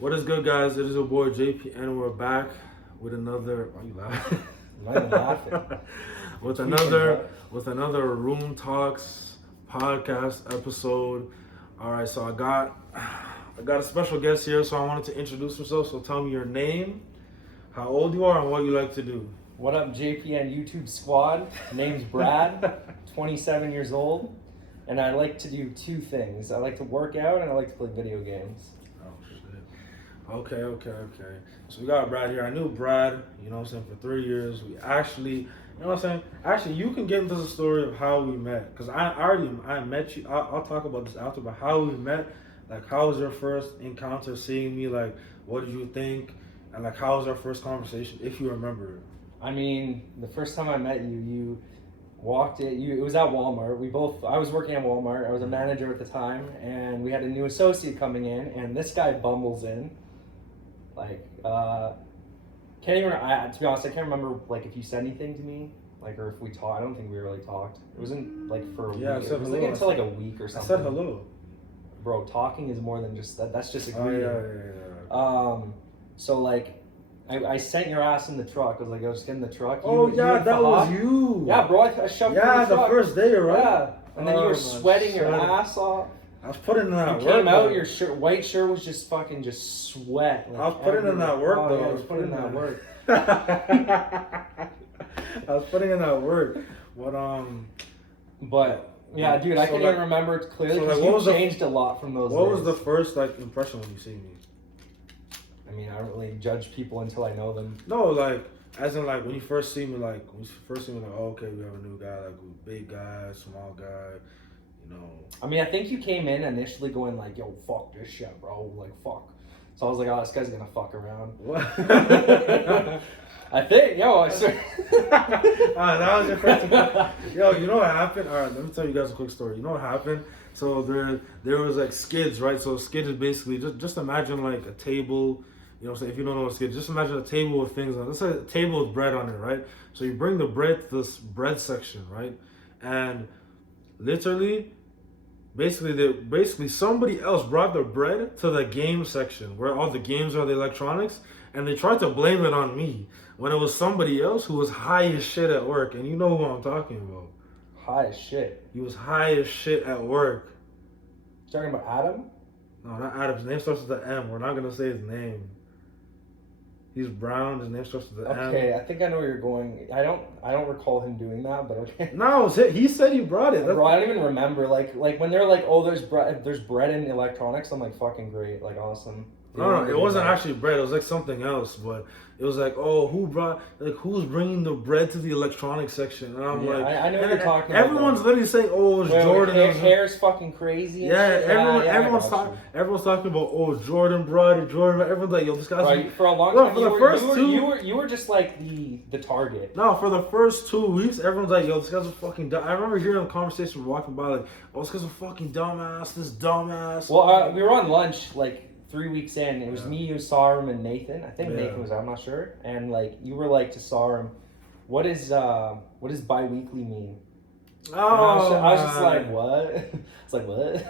What is good, guys? It is your boy JP, and we're back with another. Why are you laughing? I'm not even laughing. with another Room Talks podcast episode. All right, so I got a special guest here, so I wanted to introduce myself. So tell me your name, how old you are, and what you like to do. What up, JP and YouTube squad? Name's Brad, 27 years old, and I like to do two things. I like to work out, and I like to play video games. Okay. So we got Brad here. I knew Brad, for 3 years. We actually, Actually, you can get into the story of how we met. Because I met you. I'll talk about this after, but how we met. Like, how was your first encounter seeing me? Like, what did you think? And, like, how was our first conversation, if you remember it? I mean, the first time I met you, you walked in. It was at Walmart. I was working at Walmart. I was a manager at the time. And we had a new associate coming in. And this guy bumbles in. To be honest, I can't remember if you said anything to me, or if we talked. I don't think we really talked. It wasn't for a week. It was until a week or something. I said hello. Bro, talking is more than just that. That's just a greeting. So I sent your ass in the truck. I was like, just get in the truck. That was you. Yeah, bro, I shoved you in the truck. Yeah, the first day, right? Yeah, and then you were sweating your ass off. I was putting in that work. You came out, your white shirt was just sweat. I was putting in that work, though. I was putting in that work. I was putting in that work. But yeah, dude, I can even remember it clearly because you changed a lot from those days. What was the first impression when you see me? I mean, I don't really judge people until I know them. No, as in when you first see me, okay, we have a new guy, big guy, small guy. I mean, I think you came in initially going yo, fuck this shit, bro. Fuck. So I was like, oh, this guy's gonna fuck around. What? I think, I swear. That was your first impression. Yo, you know what happened? All right, let me tell you guys a quick story. You know what happened? So there was skids, right? So skids is basically just imagine a table. If you don't know what skids, just imagine a table with things on it. Let's say a table with bread on it, right? So you bring the bread to this bread section, right? And literally, basically somebody else brought the bread to the game section where all the games are, the electronics, and they tried to blame it on me when it was somebody else who was high as shit at work. And you know who I'm talking about. High as shit? He was high as shit at work. You talking about Adam? No, not Adam. His name starts with the M. We're not going to say his name. He's brown. His name starts with the M. Okay, I think I know where you're going. I don't recall him doing that, but okay. No, he said he brought it. Bro, I don't even remember. When they're oh, there's bread in electronics. I'm fucking great, awesome. No, it wasn't actually bread. It was something else. But it was oh, who's bringing the bread to the electronics section? And I'm I know what you're talking about. Everyone's literally saying, oh, it's Jordan. Hair's fucking crazy. Everyone's talking about, oh, Jordan brought it. Everyone's yo, this guy's right. For a long time, you were just the target. No, for the first 2 weeks, everyone's yo, this guy's a fucking dumb. I remember hearing the conversation walking by, oh, this guy's a fucking dumbass. This dumbass. Well, we were on lunch 3 weeks in. It was me, you, Sarum, and Nathan. I think Nathan was out, I'm not sure. And you were to Sarum, what does bi-weekly mean? Oh, I was just what? It's what?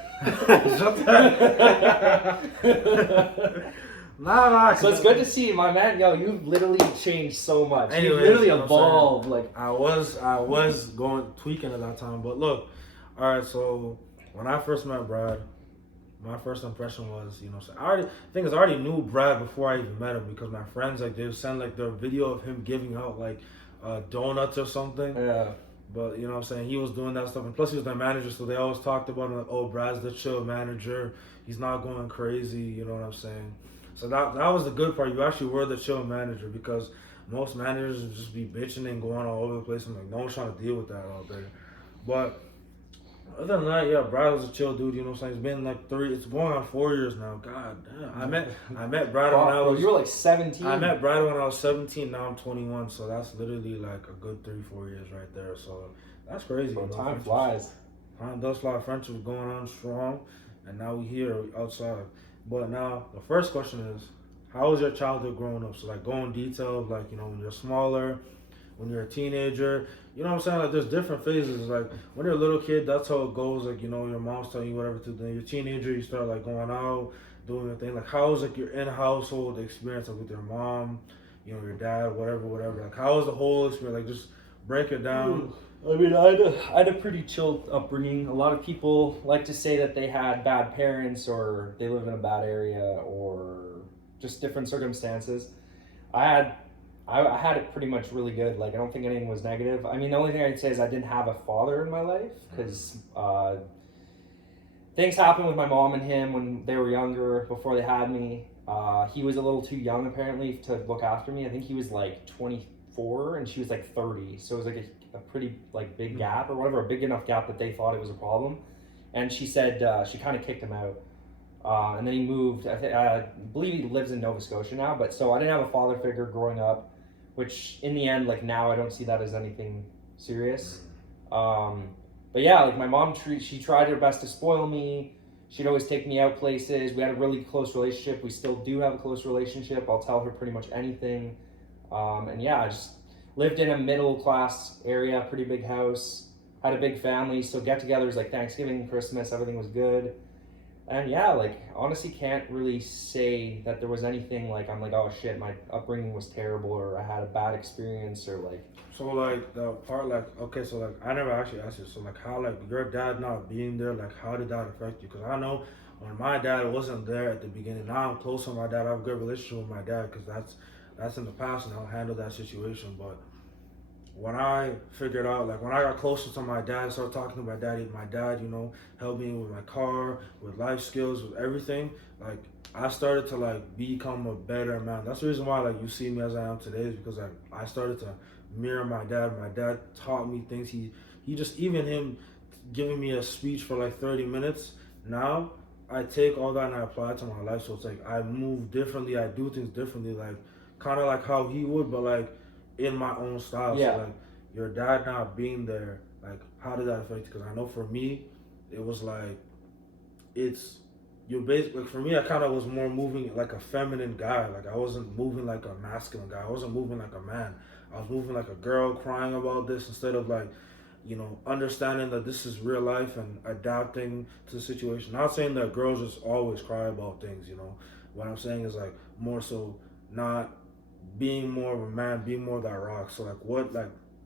Shut that. Nah. So it's good to see, my man. Yo, you've literally changed so much. Anyways, you literally evolved. I was tweaking at that time. But look, all right. So when I first met Brad, my first impression was, I already knew Brad before I even met him because my friends, they would send, their video of him giving out, donuts or something. Yeah. But, he was doing that stuff. And plus, he was their manager, so they always talked about him, oh, Brad's the chill manager. He's not going crazy, you know what I'm saying? So that was the good part. You actually were the chill manager because most managers would just be bitching and going all over the place. And, no one's trying to deal with that all day. But other than that, Brad was a chill dude, you know what I'm saying? It's been it's going on 4 years now. God damn. I met Brad when I was... You were 17. I met Brad when I was 17, now I'm 21, so that's literally a good 3-4 years right there. So that's crazy. Bro, time flies. Time does fly. Friendship was going on strong, and now we here outside. But now, the first question is, how was your childhood growing up? So go in detail, when you're smaller, when you're a teenager. You know what I'm saying? Like there's different phases. Like when you're a little kid, that's how it goes. Like, you know, your mom's telling you whatever to do. Then you're a teenager, you start like going out, doing your thing. Like how was like your in household experience like with your mom, you know, your dad, whatever. Like how was the whole experience? Like just break it down. I mean, I had a pretty chill upbringing. A lot of people like to say that they had bad parents or they live in a bad area or just different circumstances. I had I had it pretty much really good. Like I don't think anything was negative. I mean, the only thing I'd say is I didn't have a father in my life because things happened with my mom and him when they were younger before they had me. He was a little too young apparently to look after me. I think he was like 24 and she was like 30, so it was like a pretty like big gap or whatever, a big enough gap that they thought it was a problem. And she said she kind of kicked him out. And then he moved. I believe he lives in Nova Scotia now. But so I didn't have a father figure growing up, which in the end, like now, I don't see that as anything serious. But yeah, like my mom, she tried her best to spoil me. She'd always take me out places. We had a really close relationship. We still do have a close relationship. I'll tell her pretty much anything. And yeah, I just lived in a middle class area, pretty big house, had a big family. So get-togethers like Thanksgiving, Christmas, everything was good. And yeah, like honestly can't really say that there was anything like I'm like, oh shit, my upbringing was terrible or I had a bad experience or like. So like the part like okay, so like I never actually asked you. So like how like your dad not being there, like how did that affect you? Because I know when my dad wasn't there at the beginning, now I'm close to my dad. I have a good relationship with my dad because that's in the past and I'll handle that situation. But when I figured out, like when I got closer to my dad, started talking to my dad, you know, helped me with my car, with life skills, with everything. Like I started to like become a better man. That's the reason why like you see me as I am today is because like I started to mirror my dad. My dad taught me things. He just even him giving me a speech for like 30 minutes. Now I take all that and I apply it to my life. So it's like I move differently. I do things differently. Like kind of like how he would, but like in my own style. Yeah. So like your dad not being there, like how did that affect you? Because I know for me, it was like it's you're basically like for me I kind of was more moving like a feminine guy. Like I wasn't moving like a masculine guy. I wasn't moving like a man. I was moving like a girl crying about this instead of like, you know, understanding that this is real life and adapting to the situation. Not saying that girls just always cry about things, you know. What I'm saying is like more so not being more of a man, being more of that rock. So what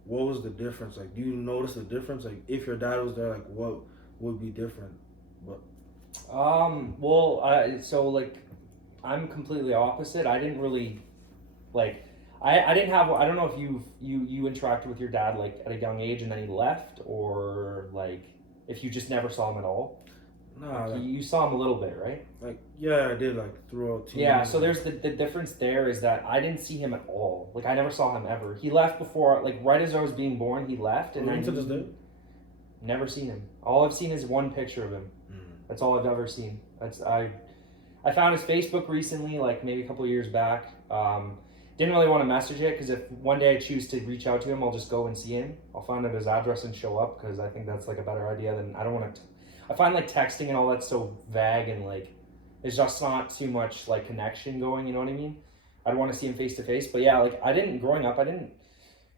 was the difference? Like do you notice the difference? Like if your dad was there, like what would be different? But Well, so like I'm completely opposite. I didn't really like I didn't have I don't know if you interacted with your dad like at a young age and then he left or like if you just never saw him at all. nah, Like, you saw him a little bit, right? like yeah, I did like throughout teen. Yeah, so there's the difference there is that I didn't see him at all. Like I never saw him ever. He left before like right as I was being born, he left and Even to then this day? never seen him. All I've seen is one picture of him. That's all I've ever seen. I found his Facebook recently, like maybe a couple of years back. Didn't really want to message it because if one day I choose to reach out to him, I'll just go and see him. I'll find out his address and show up because I think that's like a better idea than I don't want to. I find like texting and all that so vague and like there's just not too much like connection going. You know what I mean? I'd want to see him face to face. But yeah, like growing up, it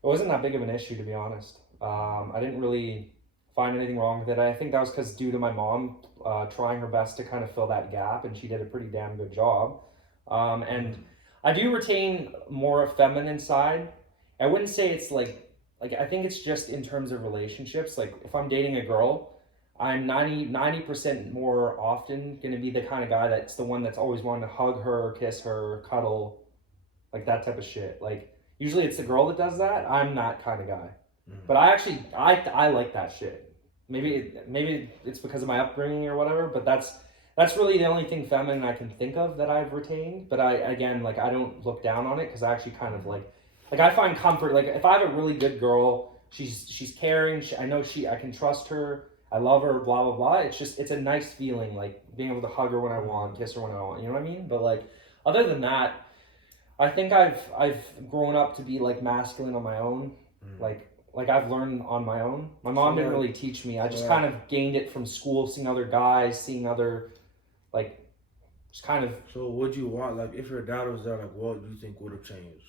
wasn't that big of an issue to be honest. I didn't really find anything wrong with it. I think that was because due to my mom trying her best to kind of fill that gap, and she did a pretty damn good job. And I do retain more a feminine side. I wouldn't say it's like I think it's just in terms of relationships. Like if I'm dating a girl, I'm 90% more often going to be the kind of guy that's the one that's always wanting to hug her, kiss her, cuddle, like that type of shit. Like usually it's the girl that does that. I'm that kind of guy. But I like that shit. Maybe it's because of my upbringing or whatever, but that's really the only thing feminine I can think of that I've retained. But I don't look down on it because I actually kind of like I find comfort. Like if I have a really good girl, she's caring. I can trust her. I love her. Blah blah blah. It's a nice feeling like being able to hug her when I want, kiss her when I want. You know what I mean? But like other than that, I think I've grown up to be like masculine on my own. Like I've learned on my own. My mom didn't really teach me. I just kind of gained it from school, seeing other guys, seeing other, like, just kind of. So would you want, like, if your dad was there, like, what do you think would have changed?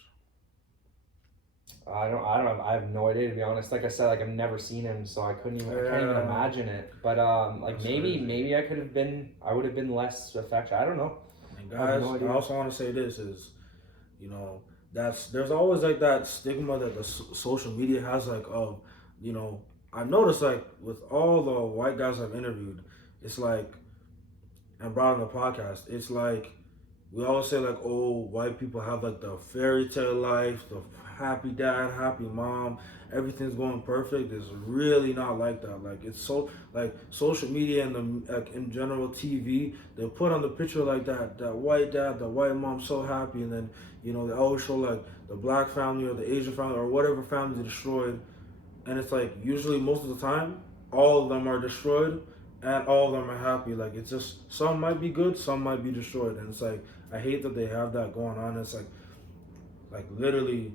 I don't. I have no idea, to be honest. Like I said, like I've never seen him, so I can't even imagine it. But like maybe I could have been. I would have been less affected. I don't know. And guys, I also want to say this is, you know, there's always like that stigma that the social media has, like, of, you know, I've noticed, like, with all the white guys I've interviewed, it's like, and brought on the podcast, it's like we always say, like, oh, white people have like the fairy tale life, the happy dad, happy mom, everything's going perfect. It's really not like that. Like, it's so, like, social media and the, like, in general TV, they'll put on the picture like that white dad, the white mom, so happy, and then, you know, they always show like the black family or the Asian family or whatever family destroyed, and it's like usually most of the time all of them are destroyed and all of them are happy. Like, it's just, some might be good, some might be destroyed, and it's like, I hate that they have that going on. It's like literally,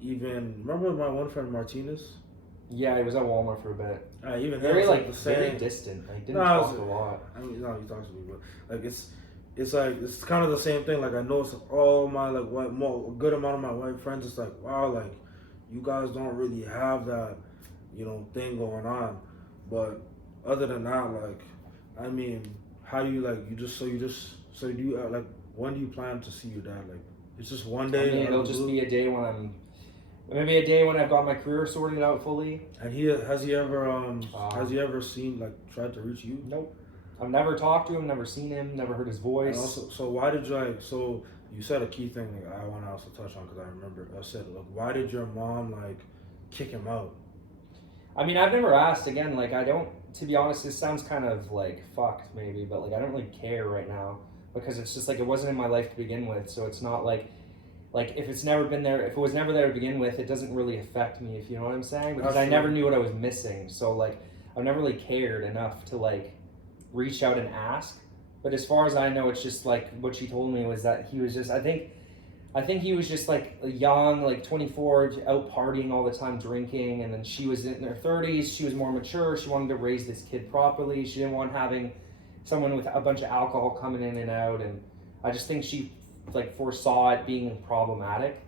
even remember my one friend Martinez? Yeah, he was at Walmart for a bit. Even very like the same. Very distant. Like, didn't talk a lot. I mean, no, he talks to me, but like it's like it's kind of the same thing. Like, I noticed all my like white, a good amount of my white friends. It's like, wow, like you guys don't really have that, you know, thing going on. But other than that, like, I mean, how do you like you do you like, when do you plan to see your dad? Like, it's just one day. I mean, it'll just be a day when maybe a day when I've got my career sorted out fully. And has he ever seen, like, tried to reach you? Nope. I've never talked to him, never seen him, never heard his voice. Also, so why did you, like, so you said a key thing, like, I want to also touch on, because I remember I said, like, why did your mom, like, kick him out? I mean, I've never asked. Again, like, I don't, to be honest, this sounds kind of like fucked maybe, but like I don't really care right now, because it's just like it wasn't in my life to begin with, so it's not like if it's never been there, if it was never there to begin with, it doesn't really affect me, if you know what I'm saying, because I never knew what I was missing. So like I've never really cared enough to like reach out and ask. But as far as I know, it's just like what she told me was that he was just, I think he was just like young, like 24, out partying all the time, drinking, and then she was in her 30s. She was more mature. She wanted to raise this kid properly. She didn't want having someone with a bunch of alcohol coming in and out, and I just think she like foresaw it being problematic.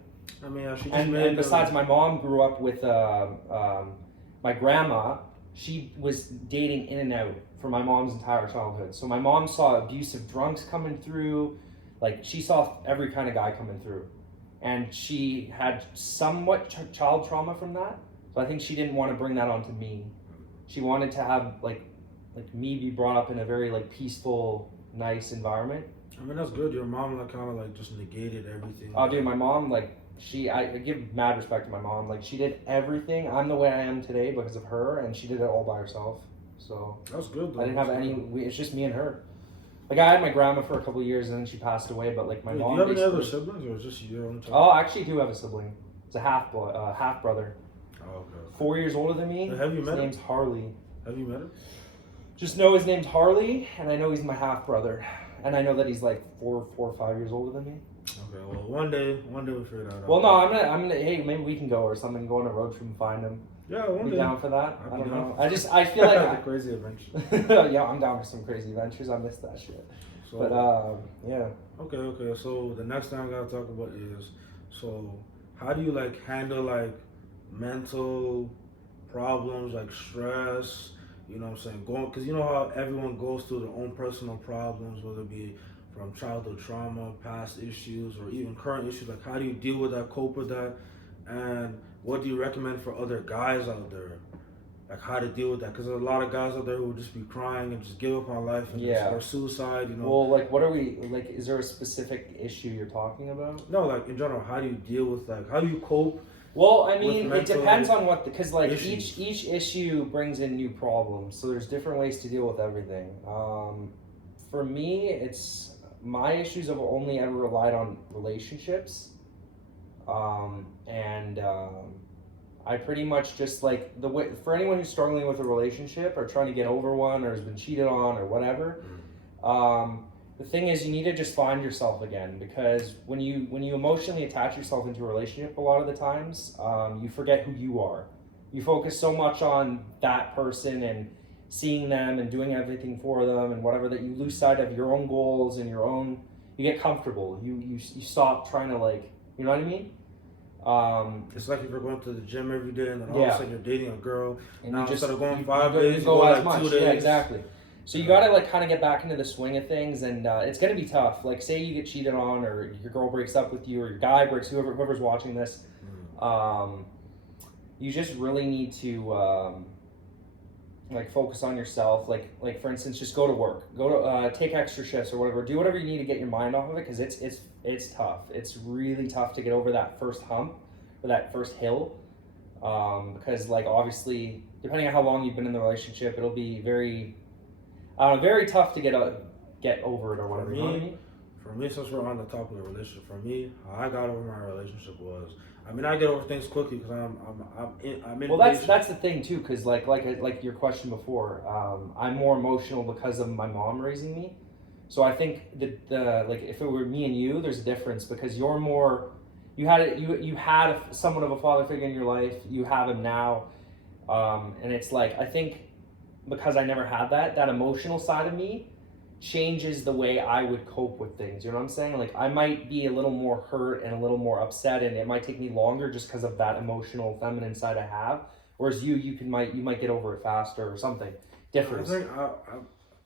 I mean, she just and besides, my mom grew up with my grandma. She was dating in and out for my mom's entire childhood. So my mom saw abusive drunks coming through. Like, she saw every kind of guy coming through, and she had somewhat child trauma from that. So I think she didn't want to bring that onto me. She wanted to have like me be brought up in a very like peaceful, nice environment. I mean, that's good. Your mom like kind of like just negated everything. Oh, dude, my mom, like, I give mad respect to my mom. Like, she did everything. I'm the way I am today because of her, and she did it all by herself. So that's good, though. I didn't have it's just me and her. Like, I had my grandma for a couple of years, and then she passed away. But like my mom. Do you have any other siblings, or is just your own child? Oh, I actually do have a sibling. It's a half brother. Oh, okay. 4 years older than me. Have you met him? His name's Harley. Have you met him? Just know his name's Harley, and I know he's my half brother, and I know that he's like 4 or 5 years older than me. Okay, well, one day we'll figure that out. Well, no, I'm gonna. Hey, maybe we can go or something. Go on a road trip and find him. Yeah, one be day. Down for that? I'll I don't know. down. I feel like a crazy adventure. Yeah, I'm down for some crazy adventures. I miss that shit. So, but yeah. Okay. So the next thing I gotta talk about is, so how do you like handle like mental problems, like stress? You know what I'm saying? Because you know how everyone goes through their own personal problems, whether it be from childhood trauma, past issues, or even current issues. Like, how do you deal with that, cope with that? And what do you recommend for other guys out there? Like, how to deal with that? Because there's a lot of guys out there who will just be crying and just give up on life and or suicide, you know? Well, like, what are we, like, is there a specific issue you're talking about? No, like, in general, how do you deal with, like, how do you cope? Well, I mean, it depends on what, because like issues. each issue brings in new problems, so there's different ways to deal with everything. For me, it's my issues have only ever relied on relationships, and I pretty much just like the way for anyone who's struggling with a relationship or trying to get over one or has been cheated on or whatever. The thing is, you need to just find yourself again, because when you emotionally attach yourself into a relationship, a lot of the times, you forget who you are. You focus so much on that person and seeing them and doing everything for them and whatever, that you lose sight of your own goals and you get comfortable. You stop trying to, like, you know what I mean? It's like if you're going to the gym every day and then all of Yeah. a sudden you're dating a girl. And Now you just instead of going you 5 days, go you as go much. like 2 days. Yeah, exactly. So you gotta like kind of get back into the swing of things, and it's gonna be tough. Like, say you get cheated on, or your girl breaks up with you, or your guy breaks, whoever's watching this. You just really need to like focus on yourself. Like for instance, just go to work, go to take extra shifts or whatever. Do whatever you need to get your mind off of it, because it's tough. It's really tough to get over that first hump or that first hill. Because like obviously, depending on how long you've been in the relationship, it'll be very tough to get over it or whatever. You know what I mean? For me, since we're on the topic of relationship, for me, how I got over my relationship was, I mean, I get over things quickly because I'm in. Well, that's the thing too, because like your question before, I'm more emotional because of my mom raising me. So I think that like if it were me and you, there's a difference because you're more. You had somewhat of a father figure in your life. You have him now, and it's like I think because I never had that emotional side of me changes the way I would cope with things. You know what I'm saying? Like I might be a little more hurt and a little more upset, and it might take me longer just because of that emotional feminine side I have. Whereas you might get over it faster or something different. I think I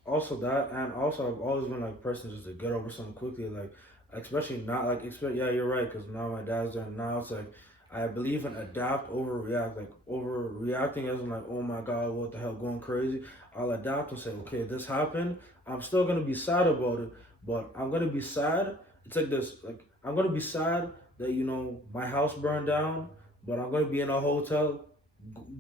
also that, and also I've always been like a person just to get over something quickly, like especially not like expect. Yeah, you're right, because now my dad's there. Now it's like I believe in adapt, overreact. Like overreacting isn't like, oh my god, what the hell, going crazy. I'll adapt and say, okay, this happened. I'm still gonna be sad about it, but I'm gonna be sad. It's like this, like I'm gonna be sad that my house burned down, but I'm gonna be in a hotel,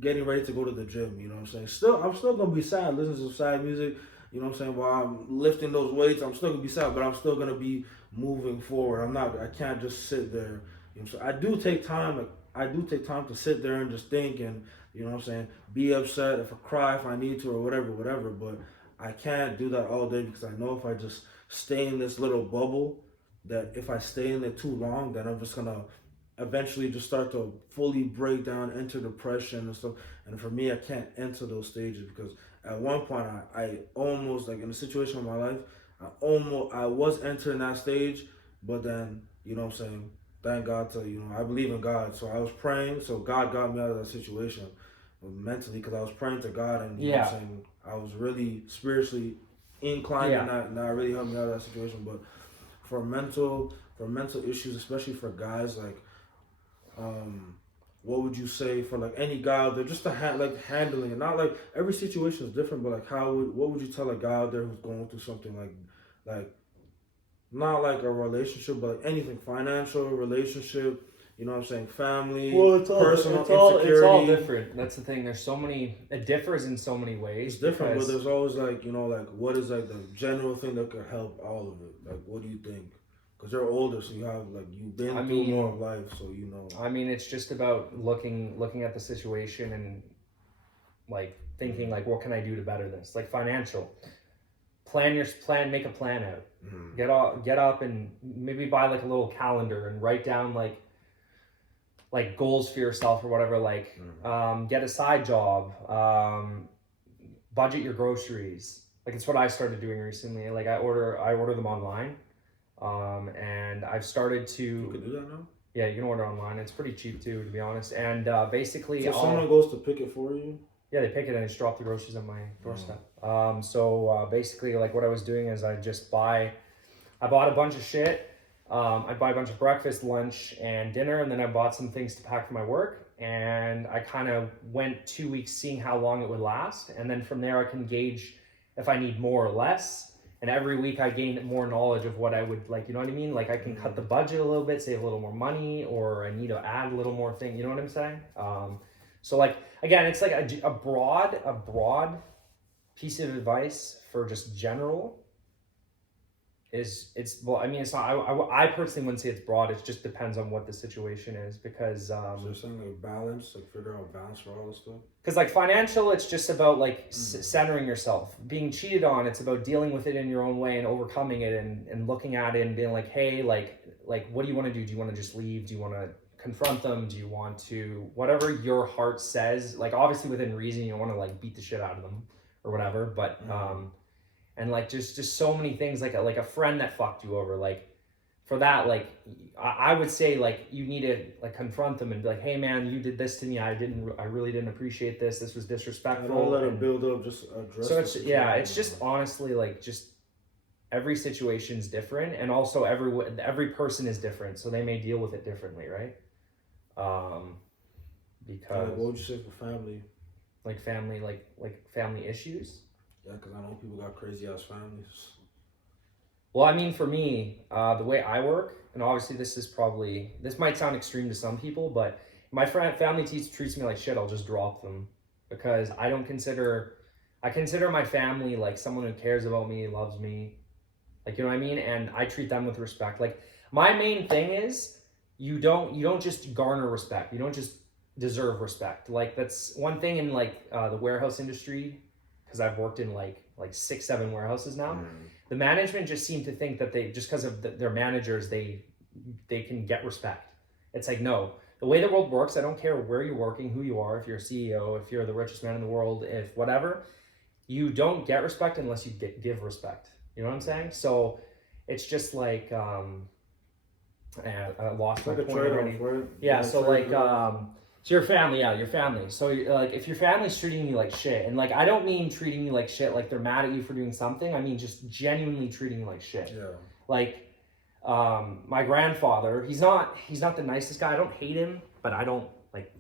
getting ready to go to the gym. You know what I'm saying? I'm still gonna be sad, listening to sad music. You know what I'm saying? While I'm lifting those weights, I'm still gonna be sad, but I'm still gonna be moving forward. I can't just sit there. You know, so I do take time. Like I do take time to sit there and just think, and you know what I'm saying, be upset if I cry if I need to or whatever. But I can't do that all day because I know if I just stay in this little bubble, that if I stay in it too long, then I'm just gonna eventually just start to fully break down, enter depression and stuff. And for me, I can't enter those stages because at one point I almost, like in a situation of my life, I was entering that stage, but then you know what I'm saying, thank God I believe in God, so I was praying, so God got me out of that situation mentally because I was praying to God, and you know what I'm saying, I was really spiritually inclined, and that really helped me out of that situation. But for mental issues, especially for guys, like what would you say for like any guy out there, just to handling it? Not like every situation is different, but like what would you tell a guy out there who's going through something like not like a relationship, but like anything, financial, relationship, you know what I'm saying, family, personal insecurity. It's all different. That's the thing. There's so many. It differs in so many ways. It's different, but there's always like like what is like the general thing that could help all of it? Like what do you think? Because you're older, so you've been through more of life, so you know. I mean, it's just about looking at the situation and like thinking like, what can I do to better this? Like financial. Make a plan out. Mm-hmm. Get up and maybe buy like a little calendar and write down like goals for yourself or whatever. Like get a side job. Budget your groceries. Like it's what I started doing recently. Like I order them online. And I've started to. You can do that now? Yeah, you can order online. It's pretty cheap too, to be honest. And basically, so someone goes to pick it for you. Yeah, they pick it and just drop the groceries on my doorstep. So basically, like what I was doing is I bought a bunch of shit. I buy a bunch of breakfast, lunch, and dinner, and then I bought some things to pack for my work. And I kind of went 2 weeks seeing how long it would last, and then from there I can gauge if I need more or less. And every week I gain more knowledge of what I would like, you know what I mean? Like I can cut the budget a little bit, save a little more money, or I need to add a little more thing, you know what I'm saying? So like, again, it's like a broad piece of advice for just general it's not, I personally wouldn't say it's broad. It just depends on what the situation is because so you're saying like balance, like figure out balance for all this stuff? Because like financial, it's just about like centering yourself. Being cheated on, it's about dealing with it in your own way and overcoming it and looking at it and being like, hey, like what do you want to do? Do you want to just leave? Do you want to confront them? Do you want to, whatever your heart says, like obviously within reason, you don't want to like beat the shit out of them or whatever, but and like just so many things, like a friend that fucked you over, like for that, like I would say like you need to like confront them and be like, hey man, you did this to me. I really didn't appreciate this. This was disrespectful. And don't let it build up. Just address. So it's just honestly like just every situation's different, and also every person is different, so they may deal with it differently, right? Because what would you say for family? Like family issues. Yeah, because I know people got crazy ass families. Well, I mean, for me, the way I work, and obviously this might sound extreme to some people, but my family treats me like shit, I'll just drop them because I consider my family like someone who cares about me, loves me, like, you know what I mean? And I treat them with respect. Like, my main thing is you don't just garner respect. You don't just deserve respect. Like, that's one thing in like the warehouse industry, because I've worked in like 6-7 warehouses now. The management just seem to think that they just because of their managers they can get respect. It's like, no, the way the world works, I don't care where you're working, who you are, if you're a CEO, if you're the richest man in the world, if whatever, you don't get respect unless you give respect. You know what I'm saying? So it's just like I lost my point already. Yeah, so like so your family, your family. So like if your family's treating you like shit, and like I don't mean treating you like shit like they're mad at you for doing something. I mean just genuinely treating you like shit. Yeah. Like my grandfather, he's not the nicest guy. I don't hate him, but I don't like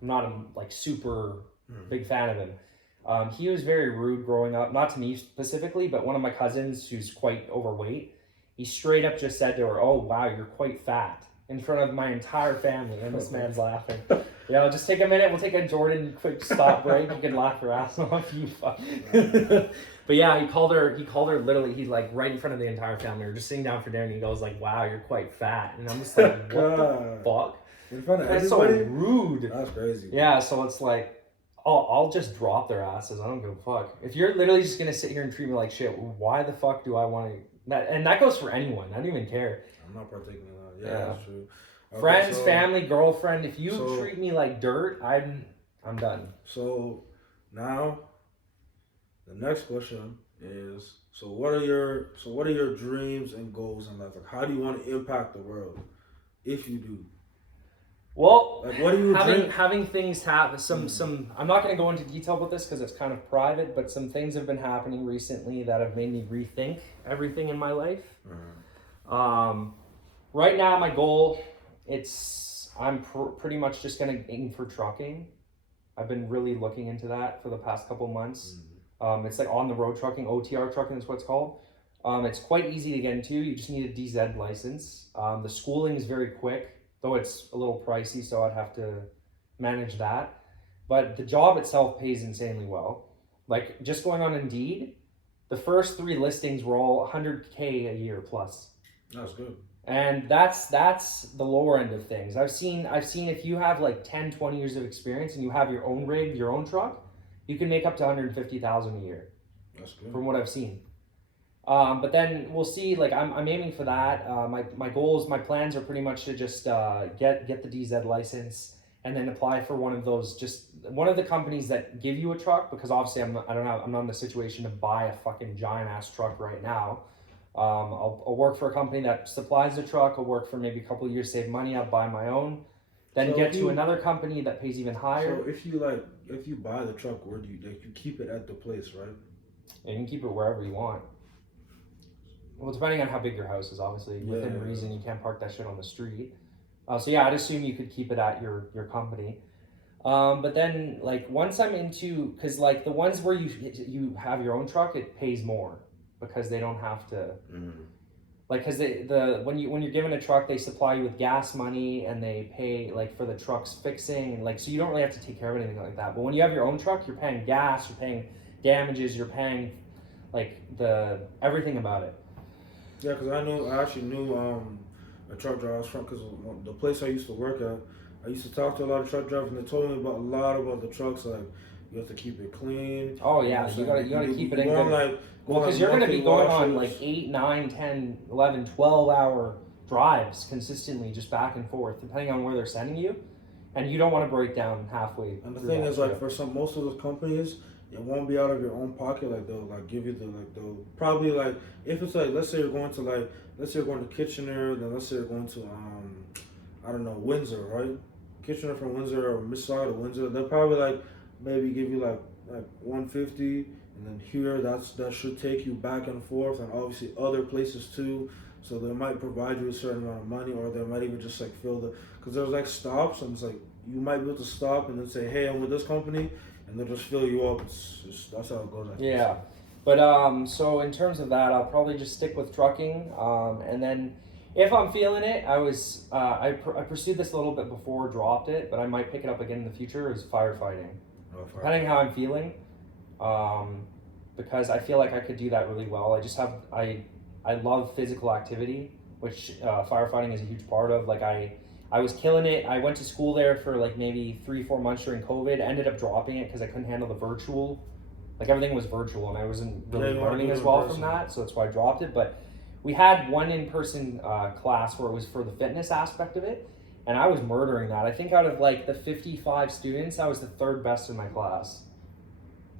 I'm not a like super big fan of him. He was very rude growing up, not to me specifically, but one of my cousins who's quite overweight, he straight up just said to her, "Oh wow, you're quite fat," in front of my entire family, and this man's laughing. Yeah, just take a minute. We'll take a Jordan quick stop break. You can laugh your ass off, you fuck. But yeah, he called her literally. He's like right in front of the entire family. We're just sitting down for dinner, and he goes like, "Wow, you're quite fat," and I'm just like, "What the fuck?" In front of That's everybody? so rude. That's crazy. Yeah, so it's like, I'll just drop their asses. I don't give a fuck. If you're literally just gonna sit here and treat me like shit, why the fuck do I want to? And that goes for anyone. I don't even care. I'm not partaking in that. Yeah, that's true. Okay, friends, family, girlfriend. If you treat me like dirt, I'm done. So now, the next question is: so what are your dreams and goals in life? Like, how do you want to impact the world, if you do? Well, like, what do you having things happen? Some. I'm not going to go into detail with this because it's kind of private. But some things have been happening recently that have made me rethink everything in my life. Right now, my goal. I'm pretty much just going to aim for trucking. I've been really looking into that for the past couple months. It's like on the road trucking, OTR trucking is what it's called. It's quite easy to get into. You just need a DZ license. The schooling is very quick, though it's a little pricey, so I'd have to manage that. But the job itself pays insanely well. Like, just going on Indeed, the first 3 listings were all $100K a year plus. That's good. And that's the lower end of things. I've seen if you have like 10, 20 years of experience and you have your own rig, your own truck, you can make up to $150,000 a year. That's good. From what I've seen. But then we'll see. Like I'm aiming for that. My goals, my plans are pretty much to just get the DZ license and then apply for one of the companies that give you a truck, because obviously I'm not in the situation to buy a fucking giant ass truck right now. I'll work for a company that supplies the truck. I'll work for maybe a couple of years, save money. I'll buy my own, then get to another company that pays even higher. So if you buy the truck, where do you keep it at the place, right? And you can keep it wherever you want. Well, depending on how big your house is, obviously. Within reason, you can't park that shit on the street. So yeah, I'd assume you could keep it at your company. But then like once I'm into, because like the ones where you have your own truck, it pays more. Because they don't have to, like, because when you're given a truck, they supply you with gas money and they pay like for the truck's fixing, and like, so you don't really have to take care of anything like that. But when you have your own truck, you're paying gas, you're paying damages, you're paying like everything about it. Yeah, because I actually knew a truck driver from, because the place I used to work at, I used to talk to a lot of truck drivers, and they told me a lot about the trucks. Like, you have to keep it clean. Oh yeah, you gotta keep it in good. Well, because you're going to be going on like 8, 9, 10, 11, 12-hour drives consistently, just back and forth, depending on where they're sending you, and you don't want to break down halfway. And the thing is, like, for most of those companies, it won't be out of your own pocket. Like they'll like give you the like they'll probably like if it's like let's say you're going to like let's say you're going to Kitchener, then let's say you're going to I don't know Windsor, right? Kitchener from Windsor or Mississauga to Windsor, they'll probably like maybe give you like 150, and then here that should take you back and forth, and obviously other places too. So they might provide you a certain amount of money, or they might even just like fill the because there's like stops, and it's like you might be able to stop and then say, hey, I'm with this company, and they'll just fill you up. That's how it goes. Yeah, but so in terms of that, I'll probably just stick with trucking, and then if I'm feeling it, I pursued this a little bit before, dropped it, but I might pick it up again in the future. Is firefighting, depending how I'm feeling, because I feel like I could do that really well. I love physical activity, which firefighting is a huge part of. Like I was killing it. I went to school there for like maybe 3-4 months during COVID. Ended up dropping it because I couldn't handle the virtual. Like everything was virtual, and I wasn't really learning as well from that. So that's why I dropped it. But we had one in-person class where it was for the fitness aspect of it, and I was murdering that. I think out of like the 55 students, I was the third best in my class.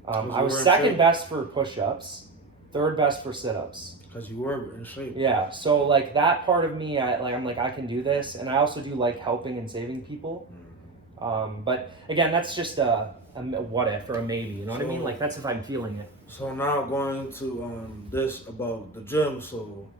I was second best for push-ups, third best for sit-ups. Because you were in shape. Yeah, so like that part of me, I'm like I can do this, and I also do like helping and saving people. But again, that's just a what if or a maybe. You know what I mean? Like that's if I'm feeling it. So now going to this about the gym. So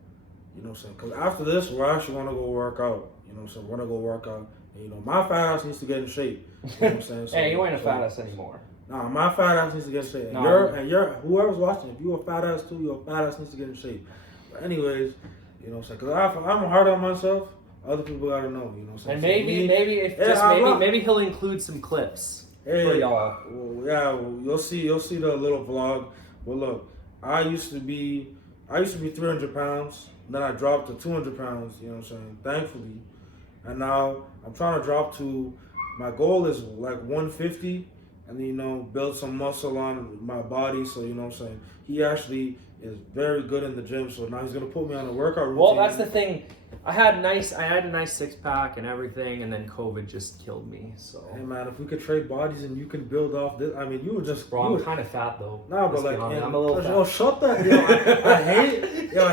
you know what I'm saying? Because after this, we're actually gonna go work out. You know what I'm saying? We're gonna go work out. And, you know, my fat ass needs to get in shape. You know what I'm saying? So, hey, you ain't a fat ass anymore. Nah, my fat ass needs to get in shape. And you're whoever's watching, if you a fat ass too, your fat ass needs to get in shape. But anyways, you know what I'm saying? Because I'm hard on myself. Other people gotta know, you know what I'm saying? And maybe he'll include some clips for y'all. Well, yeah, you'll see the little vlog. Well, look, I used to be 300 pounds. Then I dropped to 200 pounds. You know what I'm saying? Thankfully, and now I'm trying to drop to. My goal is like 150. And you know, build some muscle on my body. So you know what I'm saying? He actually is very good in the gym. So now he's gonna put me on a workout routine. Well, that's the thing. I had a nice 6-pack and everything, and then COVID just killed me. So hey man, if we could trade bodies and you can build off this, I mean, you would just. Bro, I'm kind of fat though. Nah, but like, I'm a little fat. Yo, shut that. I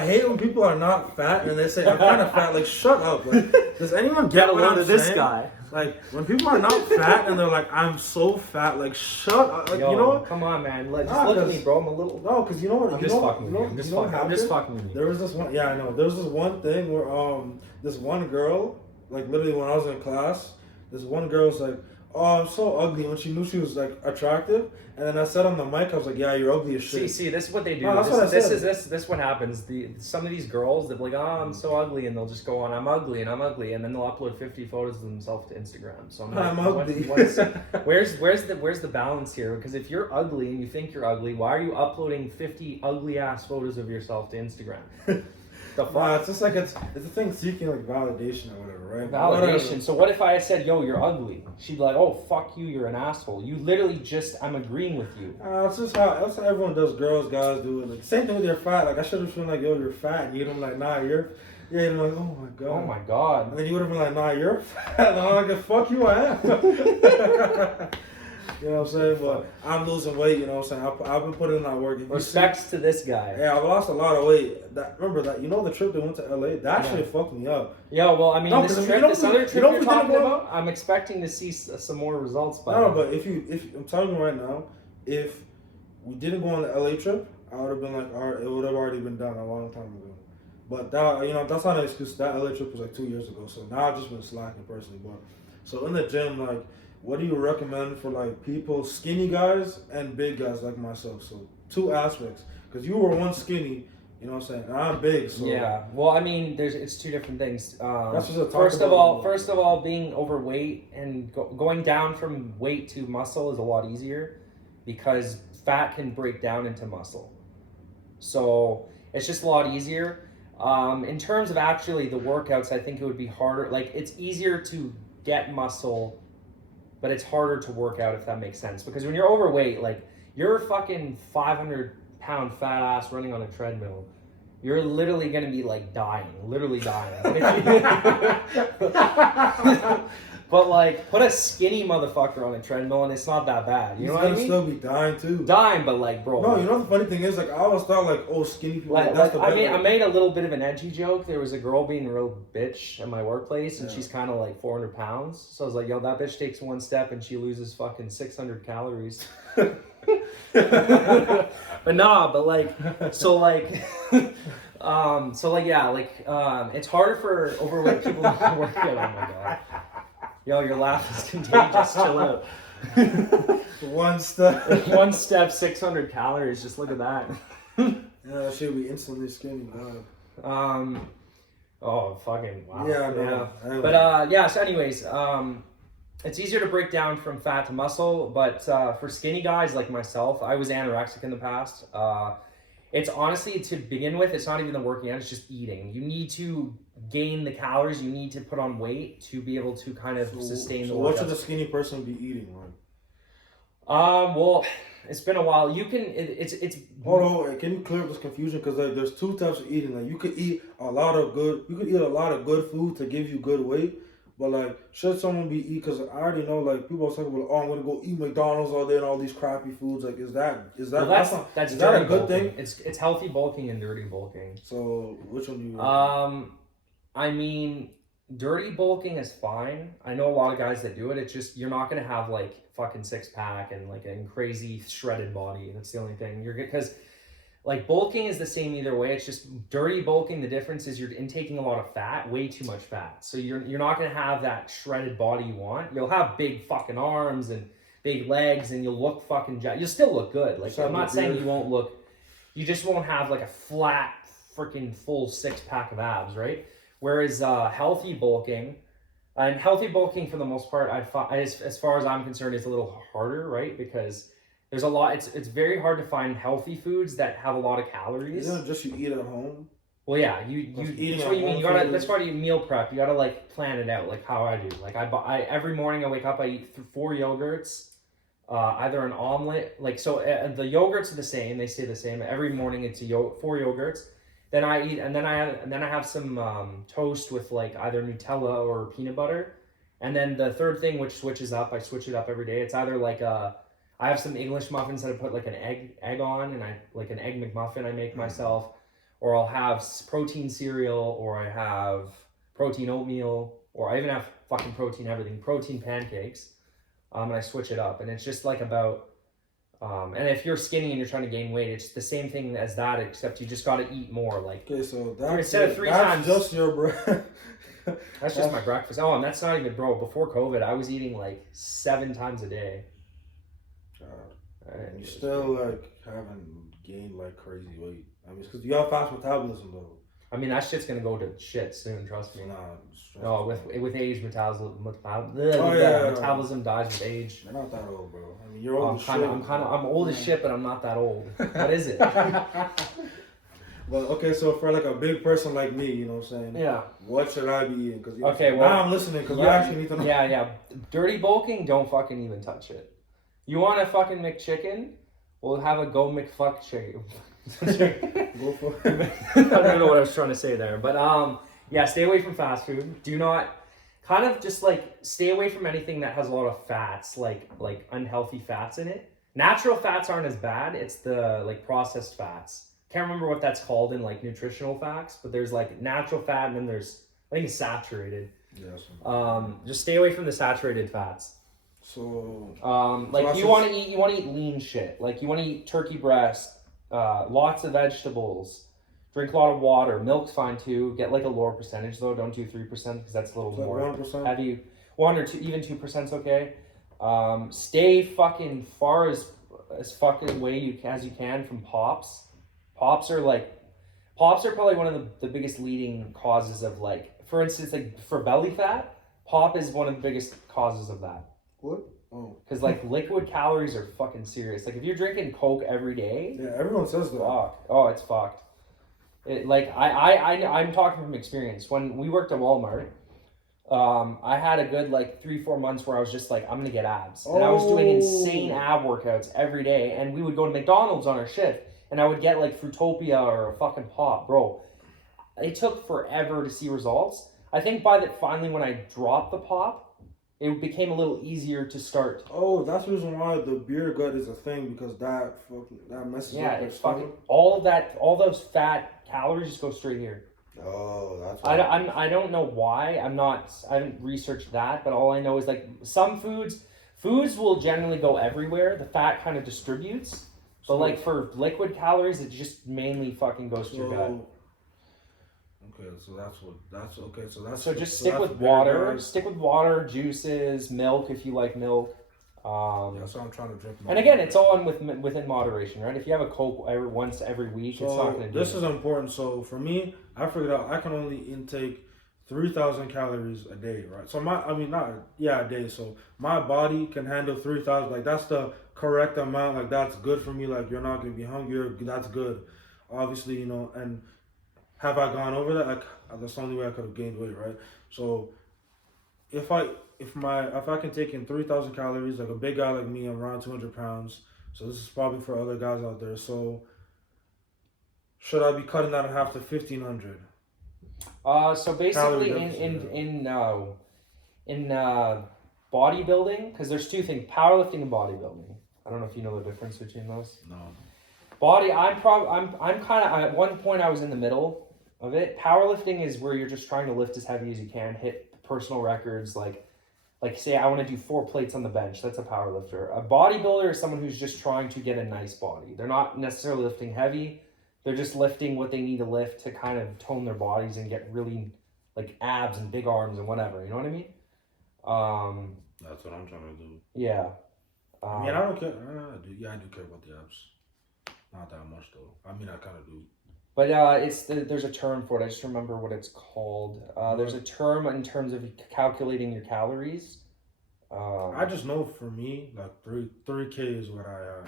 hate when people are not fat and they say I'm kind of fat. Like, shut up. Like, does anyone get what I'm saying? This guy. Like, when people are not fat and they're like, I'm so fat, like, shut up. Like, yo, you know what? Come on, man. Just look at me, bro. I'm a little. No, because you know what? I'm just fucking with you. I'm just fucking with you. There was this one, yeah, I know. There was this one thing where, this one girl, like, literally when I was in class, this one girl was like, oh, I'm so ugly, when she knew she was, like, attractive. And then I said on the mic, I was like, yeah, you're ugly as shit. See, this is what they do. No, this is what happens. Some of these girls, they're like, oh, I'm so ugly, and they'll just go on, I'm ugly, and then they'll upload 50 photos of themselves to Instagram. So I'm ugly. Where's the balance here? Because if you're ugly and you think you're ugly, why are you uploading 50 ugly ass photos of yourself to Instagram? The fuck? Nah, it's just like it's a thing seeking like validation or whatever, right? Validation. So what if I said, yo, you're ugly? She'd be like, oh, fuck you, you're an asshole. You literally I'm agreeing with you. That's how everyone does. Girls, guys do it. Like same thing with your fat. Like I should have been like, yo, you're fat. And you'd have been like, nah, you're. Yeah, you're like, oh my god. Oh my god. And then you would have been like, nah, you're fat. And I'm like, fuck you, I am. You know what I'm saying? But I'm losing weight, you know what I'm saying? I've been putting in that work. Respects to this guy. Yeah, I've lost a lot of weight. Remember that, you know the trip they went to LA? That shit fucked me up. Yeah, well, I mean, this other trip you're talking about, I'm expecting to see some more results by No, but if I'm telling you right now, if we didn't go on the LA trip, I would have been like, all right, it would have already been done a long time ago. But that, you know, that's not an excuse. That LA trip was like 2 years ago. So now I've just been slacking personally. But so in the gym, like, what do you recommend for like people, skinny guys and big guys like myself? So 2 aspects, because you were one skinny, you know what I'm saying, and I'm big. So yeah, well, I mean, it's 2 different things. That's just first of all, being overweight and going down from weight to muscle is a lot easier because fat can break down into muscle. So it's just a lot easier. In terms of actually the workouts, I think it would be harder. Like it's easier to get muscle, but it's harder to work out, if that makes sense. Because when you're overweight, like you're a fucking 500-pound fat ass running on a treadmill, you're literally gonna be like literally dying. But like, put a skinny motherfucker on a treadmill and it's not that bad. You know what I mean? He's gonna still be dying too. Dying, but like, bro. No, you know the funny thing is, like, I always thought like, oh, skinny people. That's the I made a little bit of an edgy joke. There was a girl being a real bitch at my workplace, and she's kind of like 400 pounds. So I was like, yo, that bitch takes one step and she loses fucking 600 calories. But nah, but like, so like, it's harder for overweight people to work out. Oh my god. Yo, your laugh is contagious. Chill out. One step. One step, 600 calories. Just look at that. Yeah, that should be instantly skinny. God. Oh, fucking wow. Yeah, no. Yeah. But yeah. So, anyways, it's easier to break down from fat to muscle. But for skinny guys like myself, I was anorexic in the past. It's honestly, to begin with, it's not even the working out. It's just eating. You need to gain the calories. You need to put on weight to be able to kind of sustain the workouts. What should a skinny person be eating, like? Well, it's been a while. You can, it's. Hold on, can you clear up this confusion? Because like, there's two types of eating. Like, you could eat a lot of good food to give you good weight. But like, should someone be eat? Because I already know, like, people are talking about, oh, I'm gonna go eat McDonald's all day and all these crappy foods. Like, is that well, that's is that a good bulking. thing? It's healthy bulking and dirty bulking. So which one do you? I mean, dirty bulking is fine. I know a lot of guys that do it. It's just you're not gonna have like fucking 6-pack and like a crazy shredded body. That's the only thing. You're good because. Like, bulking is the same either way. It's just dirty bulking. The difference is you're intaking a lot of fat, way too much fat. So you're not going to have that shredded body you want. You'll have big fucking arms and big legs, and you'll look fucking you'll still look good. Like, I'm not saying you won't look, you just won't have like a flat freaking full 6-pack of abs, right? Whereas healthy bulking, and healthy bulking for the most part, as far as I'm concerned, is a little harder, right? Because there's a lot. It's very hard to find healthy foods that have a lot of calories. Isn't it just you eat at home? Well, yeah, you that's what you mean. You gotta. That's why you meal prep. You gotta like plan it out, like how I do. Like I every morning I wake up, I eat 4 yogurts, either an omelet. Like so, the yogurts are the same. They stay the same. Every morning it's 4 yogurts. Then I eat, and then I have some toast with like either Nutella or peanut butter. And then the third thing, which switches up, I switch it up every day. It's either like I have some English muffins that I put like an egg on, and I like an egg McMuffin I make myself, or I'll have protein cereal, or I have protein oatmeal, or I even have fucking protein everything, protein pancakes, and I switch it up, and it's just like about, and if you're skinny and you're trying to gain weight, it's the same thing as that, except you just got to eat more. Like, okay, so that's instead of 3 times, just your bread. That's just my breakfast. Oh, and that's not even, bro. Before COVID, I was eating like 7 times a day. And you still like haven't gained like crazy weight. I mean, because you have fast metabolism though. I mean, that shit's gonna go to shit soon. Trust me. Nah, no, with age, metabolism dies with age. You're not that old, bro. I mean, you're old as shit. I'm old as shit, but I'm not that old. What is it? Well, okay, so for like a big person like me, you know what I'm saying? Yeah. What should I be eating? Cause now I'm listening because I actually need to know. Yeah. Dirty bulking, don't fucking even touch it. You want a fucking McChicken? We'll have a go McFuck chicken. Go for it. I don't know what I was trying to say there, but yeah, stay away from fast food. Do not, kind of just like stay away from anything that has a lot of fats, like unhealthy fats in it. Natural fats aren't as bad. It's the like processed fats. Can't remember what that's called in like nutritional facts, but there's like natural fat and then there's, I think it's saturated. Yes. Just stay away from the saturated fats. So like you want to eat lean shit. Like you want to eat turkey breast, lots of vegetables, drink a lot of water. Milk's fine too. Get like a lower percentage though. Don't do 3% because that's a little more 1%. heavy. 1 or 2, even 2%'s okay. Stay fucking far as fucking away as you can from pops. Pops are probably one of the biggest leading causes of like, for instance, like for belly fat, pop is one of the biggest causes of that. What? Oh. Because like liquid calories are fucking serious. Like if you're drinking Coke every day, yeah, everyone says that. Fuck. Oh, it's fucked. I'm talking from experience. When we worked at Walmart, I had a good like 3-4 months where I was just like, I'm gonna get abs, and I was doing insane ab workouts every day. And we would go to McDonald's on our shift, and I would get like Fruitopia or a fucking pop, bro. It took forever to see results. I think finally when I dropped the pop, it became a little easier to start. Oh, that's the reason why the beer gut is a thing, because that messes Yeah, up your it's fucking stomach. all those fat calories just go straight here. Oh, that's I don't know why. I haven't researched that, but all I know is like some foods will generally go everywhere. The fat kind of distributes, but like for liquid calories, it just mainly fucking goes to your gut. Okay, so that's okay. So just stick with water. Stick with water, juices, milk if you like milk. That's what I'm trying to drink. And again, it's all within moderation, right? If you have a Coke once every week, it's not going to do this is important. So for me, I figured out I can only intake 3,000 calories a day, right? So a day. So my body can handle 3,000. Like that's the correct amount. Like that's good for me. Like you're not going to be hungry. That's good. Obviously, and have I gone over that? That's the only way I could have gained weight, right? So if I can take in 3,000 calories, like a big guy like me, I'm around 200 pounds. So this is probably for other guys out there. So should I be cutting that in half to 1,500? So basically, in bodybuilding, because there's two things: powerlifting and bodybuilding. I don't know if you know the difference between those. No. I'm kind of at one point I was in the middle of it. Powerlifting is where you're just trying to lift as heavy as you can, hit personal records, like say I want to do 4 plates on the bench. That's a power lifter. A bodybuilder is someone who's just trying to get a nice body. They're not necessarily lifting heavy. They're just lifting what they need to lift to kind of tone their bodies and get really like abs and big arms and whatever. You know what I mean? That's what I'm trying to do. Yeah. I don't care. I do care about the abs. Not that much though. I kind of do. But there's a term for it. I just remember what it's called. There's a term in terms of calculating your calories. I just know for me, like 3K is what I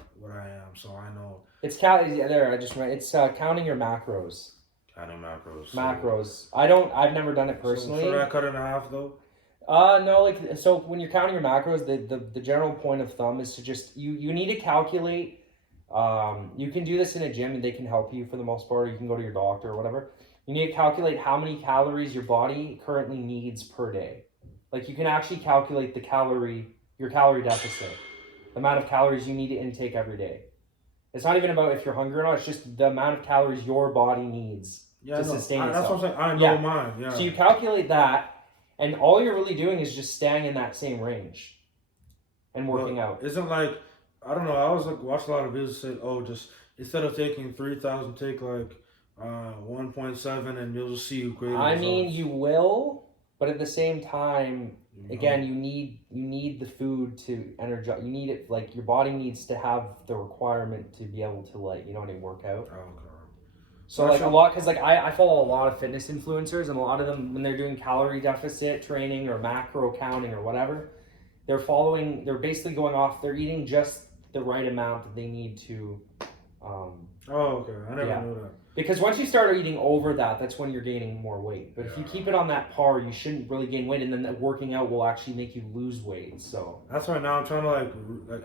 am. So I know it's It's counting your macros. Counting macros. Macros. I've never done it personally. So should I cut it in half though? No. So when you're counting your macros, the general point of thumb is to just you need to calculate. You can do this in a gym and they can help you for the most part, or you can go to your doctor or whatever. You need to calculate how many calories your body currently needs per day. Like you can actually calculate your calorie deficit, the amount of calories you need to intake every day. It's not even about if you're hungry or not, it's just the amount of calories your body needs to sustain itself. That's what I'm saying. I know mine. Yeah. So you calculate that, and all you're really doing is just staying in that same range and working out. Isn't like, I don't know, I was like watched a lot of videos say, just instead of taking 3,000, take like 1.7 and you'll just see you great. I mean, you will, but at the same time, again, you need the food to energize. You need it, like your body needs to have the requirement to be able to work out. Oh, okay. So like a lot, because like I follow a lot of fitness influencers, and a lot of them, when they're doing calorie deficit training or macro counting or whatever, they're basically going off, they're eating just the right amount that they need to. Okay. I never knew that. Because once you start eating over that, that's when you're gaining more weight. But if you keep it on that par, you shouldn't really gain weight, and then that working out will actually make you lose weight. So that's why now I'm trying to like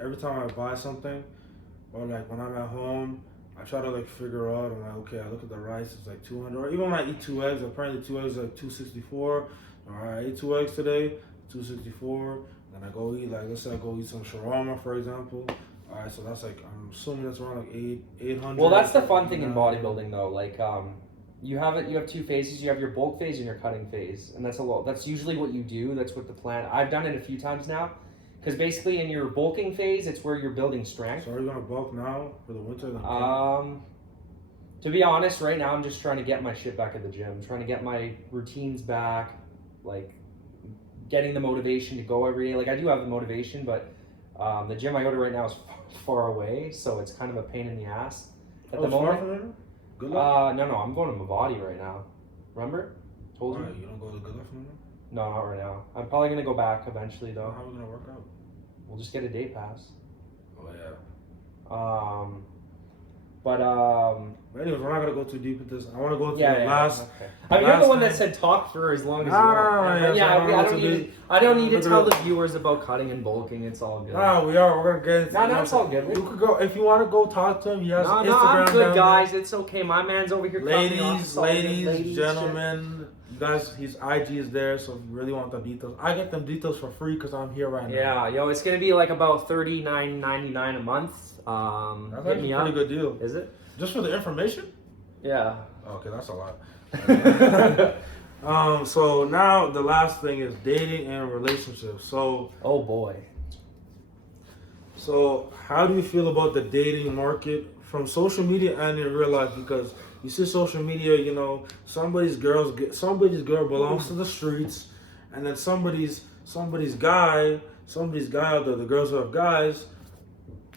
every time I buy something, or like when I'm at home, I try to like figure out. I'm like, okay, I look at the rice, it's like 200. Or even when I eat 2 eggs, apparently 2 eggs is like 264. All right, I ate 2 eggs today, 264. Then I go eat, like, let's say I go eat some shawarma, for example. All right, so that's like, I'm assuming that's around like 800. Well, that's the fun thing in bodybuilding, though. Like, you have 2 phases. You have your bulk phase and your cutting phase, and that's usually what you do. That's what the plan. I've done it a few times now, because basically in your bulking phase, it's where you're building strength. So are you gonna bulk now for the winter? To be honest, right now I'm just trying to get my shit back at the gym, trying to get my routines back, like getting the motivation to go every day. Like I do have the motivation, but the gym I go to right now is far away, so it's kind of a pain in the ass at the moment. Far from there? Good luck? No, I'm going to Mavati right now. Remember? Told you. You don't go to Good Luck no more? No, not right now. I'm probably gonna go back eventually, though. How are we gonna work out? We'll just get a day pass. Oh yeah. Anyways, we're not gonna go too deep into this. I want to go to the last. Okay. I mean, you're the one that said talk for as long as you want. I don't need to tell the viewers about cutting and bulking. It's all good. No, we're gonna get into No, it's all good. You could go if you want to go talk to him. He has Instagram. I'm good, guys. It's okay. My man's over here. Ladies, gentlemen. You guys, his IG is there, so if you really want the details, I get them details for free because I'm here right now. Yeah, yo, it's gonna be like about $39.99 a month. That's Hit actually me a pretty up. good deal. Is it? Just for the information? Yeah. Okay, that's a lot. So now the last thing is dating and relationships. So, Oh boy. how do you feel about the dating market from social media and in real life? Because you see social media, you know, somebody's girl belongs to the streets, and then somebody's guy out there, the girls who have guys,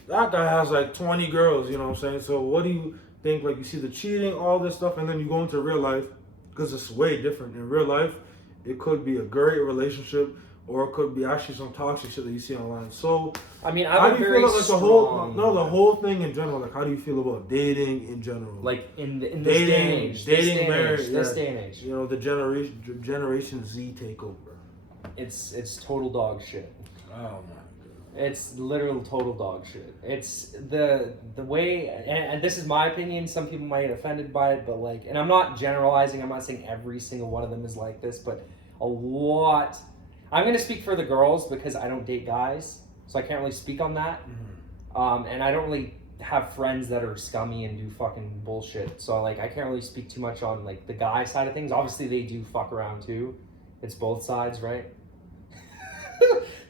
that guy has like 20 girls, you know what I'm saying? So what do you think? Like, you see the cheating, all this stuff, and then you go into real life, because it's way different. In real life, it could be a great relationship, or it could be actually some toxic shit that you see online. So, I mean, how do you feel about the whole thing in general? Like, how do you feel about dating in general? Like in this Dating, day and age, dating, marriage, this day and age. You know, the generation Z takeover. It's total dog shit. Oh my god. It's literal total dog shit. It's the way, and this is my opinion. Some people might get offended by it, but like, and I'm not generalizing. I'm not saying every single one of them is like this, but a lot. I'm gonna speak for the girls because I don't date guys, so I can't really speak on that. Mm-hmm. And I don't really have friends that are scummy and do fucking bullshit. So like, I can't really speak too much on like the guy side of things. Obviously, they do fuck around too. It's both sides, right?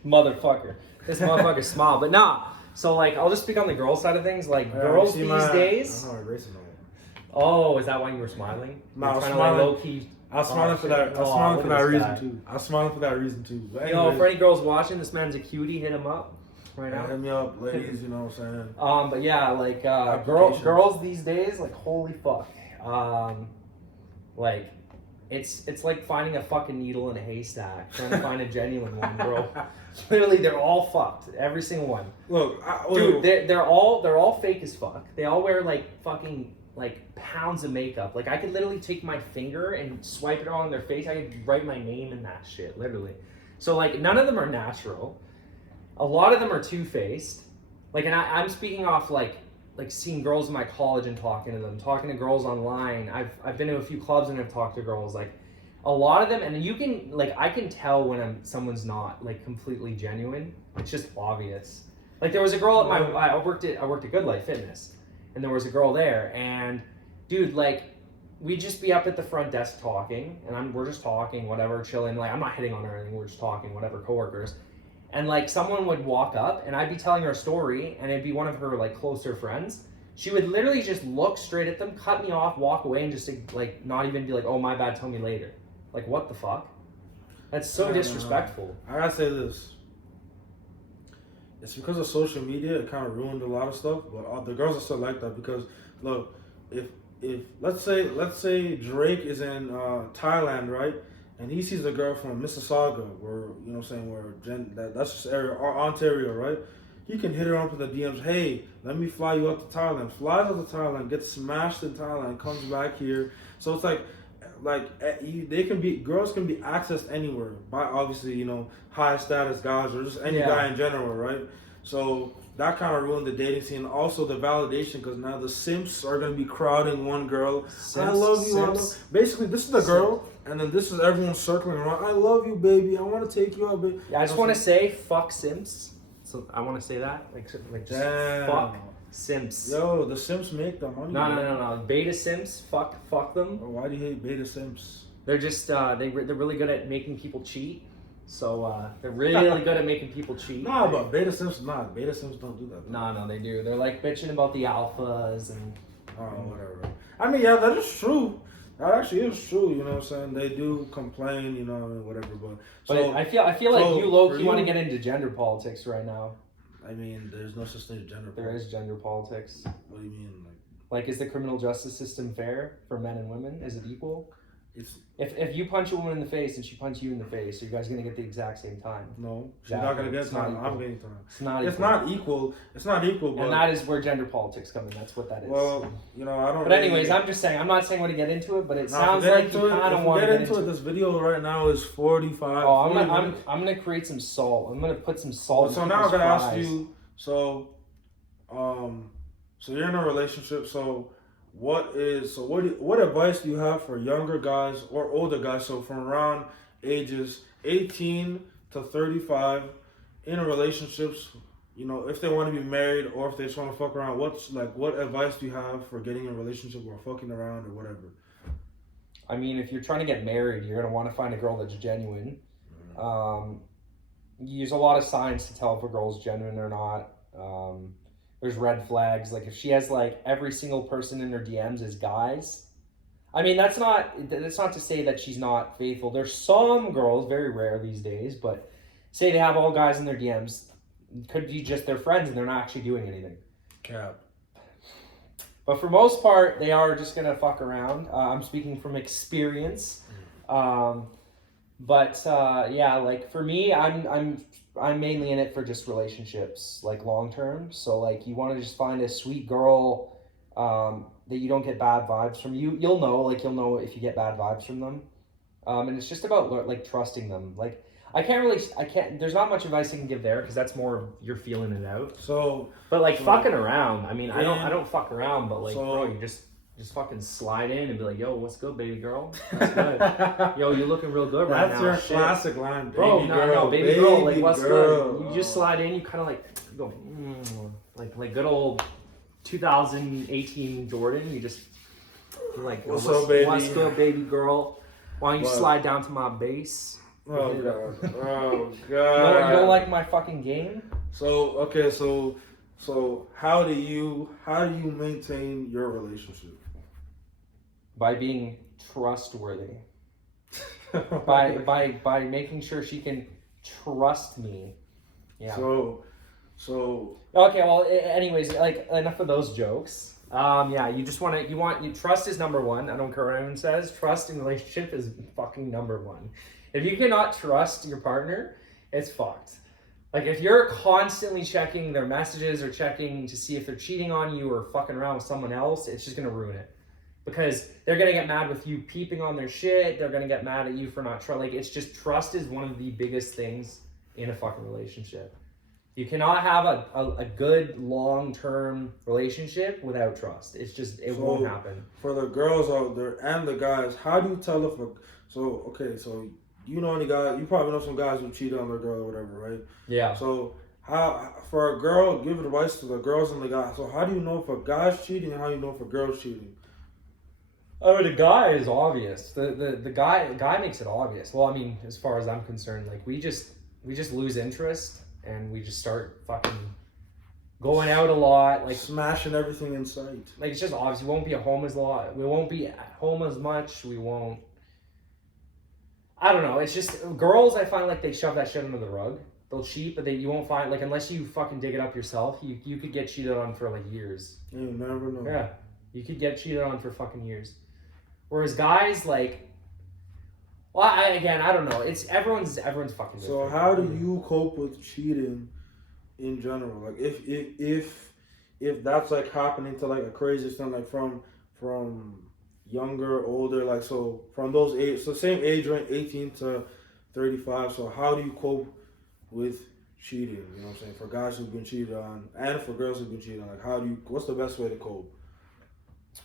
Motherfucker. This motherfucker's small, but nah. So like, I'll just speak on the girl side of things. Like, girls these days. Oh, is that why you were smiling? No, I was kinda smiling. Like low key. I was smiling for that. I was smiling for that reason too. I was smiling for that reason too. But You know, for any girls watching, this man's a cutie. Hit him up right now. Hit me up, ladies. You know what I'm saying? But yeah, like girls these days, like holy fuck. Like it's like finding a fucking needle in a haystack, trying to find a genuine one, bro. Literally, they're all fucked. Every single one. Look, dude, they're all fake as fuck. They all wear like fucking like pounds of makeup. Like I could literally take my finger and swipe it all on their face. I could write my name in that shit, literally. So like none of them are natural. A lot of them are two-faced. Like, and I'm speaking off like seeing girls in my college and talking to them, talking to girls online. I've been to a few clubs and I've talked to girls. Like a lot of them, and you can like I can tell when someone's not like completely genuine. It's just obvious. Like there was a girl at I worked at Good Life Fitness, and there was a girl there, and dude, like we'd just be up at the front desk talking, and we're just talking, whatever, chilling. Like I'm not hitting on her or anything. We're just talking, whatever, coworkers. And like someone would walk up, and I'd be telling her a story, and it'd be one of her like closer friends. She would literally just look straight at them, cut me off, walk away, and just like not even be like, "Oh my bad, tell me later." Like what the fuck? That's so disrespectful. I gotta say this. It's because of social media. It kind of ruined a lot of stuff, but the girls are still like that because look, if let's say Drake is in Thailand, right? And he sees a girl from Mississauga, where, you know what I'm saying, that's just area, or Ontario, right? He can hit her up in the DMs, hey, let me fly you out to Thailand. Flies out to Thailand, gets smashed in Thailand, comes back here. So it's girls can be accessed anywhere by obviously, you know, high status guys or just any guy in general, right? So that kind of ruined the dating scene. Also the validation, because now the simps are going to be crowding one girl. I love you. Basically, this is the girl, and then this is everyone circling around. I love you, baby. I want to take you out, baby. Yeah, I just want to say, fuck simps. So I want to say that, like just fuck simps. Yo, the simps make the money. No. Beta simps, fuck them. Why do you hate beta simps? They're just they're really good at making people cheat. So they're really good at making people cheat. Nah, but beta simps don't do that. No, they do. They're like bitching about the alphas and whatever. I mean, yeah, that is true. That actually is true. You know what I'm saying? They do complain. You know, what I mean, whatever. But I feel like you low-key want to get into gender politics right now. I mean, there's no such thing as gender. There is gender politics. What do you mean, like, is the criminal justice system fair for men and women? Is it equal? It's if you punch a woman in the face and she punches you in the face, are you guys gonna get the exact same time? No, she's not gonna get time. I'm getting time. It's not equal. It's not equal. But and that is where gender politics come in. That's what that is. Well, you know, I don't. But anyways, I'm just saying. I'm not saying I want to get into it, but it sounds like you kind of want to get into it. This video right now is 45. Oh, I'm gonna create some salt. I'm gonna put some salt. So now I'm gonna ask you. So you're in a relationship. So what advice do you have for younger guys or older guys? So from around ages 18 to 35 in relationships, if they want to be married or if they just want to fuck around, what advice do you have for getting in a relationship or fucking around or whatever? I mean, if you're trying to get married, you're gonna want to find a girl that's genuine. You use a lot of signs to tell if a girl's genuine or not. There's red flags. Like if she has like every single person in her DMs is guys. I mean, that's not to say that she's not faithful. There's some girls, very rare these days, but say they have all guys in their DMs, could be just their friends and they're not actually doing anything. Cap. But for most part, they are just gonna fuck around. I'm speaking from experience. Yeah, like for me, I'm mainly in it for just relationships, like long term. So like you want to just find a sweet girl that you don't get bad vibes from. You'll know if you get bad vibes from them. And it's just about like trusting them. Like I can't. There's not much advice I can give there because that's more you're feeling it out. But like fucking around. I mean, I don't fuck around, but like bro, you just fucking slide in and be like, yo, what's good, baby girl? What's good? Yo, you're looking real good right now. That's your classic line, bro. No, baby girl. Like, what's good? You just slide in. You kind of like go, like good old 2018 Jordan. You just like, what's up, baby? What's good, baby girl? Why don't you slide down to my base? Oh god. Oh god. You don't like my fucking game? So okay, so how do you maintain your relationship? By being trustworthy. by making sure she can trust me. Yeah. So okay, well anyways, like enough of those jokes. Yeah, trust is number one. I don't care what anyone says. Trust in relationship is fucking number one. If you cannot trust your partner, it's fucked. Like if you're constantly checking their messages or checking to see if they're cheating on you or fucking around with someone else, it's just gonna ruin it. Because they're gonna get mad with you peeping on their shit. They're gonna get mad at you for not trust. Like it's just trust is one of the biggest things in a fucking relationship. You cannot have a good long-term relationship without trust. It won't happen. For the girls out there and the guys, how do you tell if you know any guy, you probably know some guys who cheat on their girl or whatever, right? Yeah. So how, for a girl, give advice to the girls and the guys. So how do you know if a guy's cheating and how do you know if a girl's cheating? I mean, the guy is obvious. The guy makes it obvious. Well, I mean, as far as I'm concerned, like we just lose interest and we just start fucking going out a lot, like smashing everything in sight. Like it's just obvious. We won't be at home as lot. We won't be at home as much. We won't. I don't know. It's just girls. I find like they shove that shit under the rug. They'll cheat, but you won't find like unless you fucking dig it up yourself. You could get cheated on for like years. You never know. Yeah, you could get cheated on for fucking years. Whereas guys like, well, I don't know. It's everyone's fucking different. So how do you cope with cheating in general? Like if that's like happening to like a crazy extent, like from younger, older, like so from those age, so same age range, 18 to 35. So how do you cope with cheating? You know what I'm saying? For guys who've been cheated on and for girls who've been cheated on, like what's the best way to cope?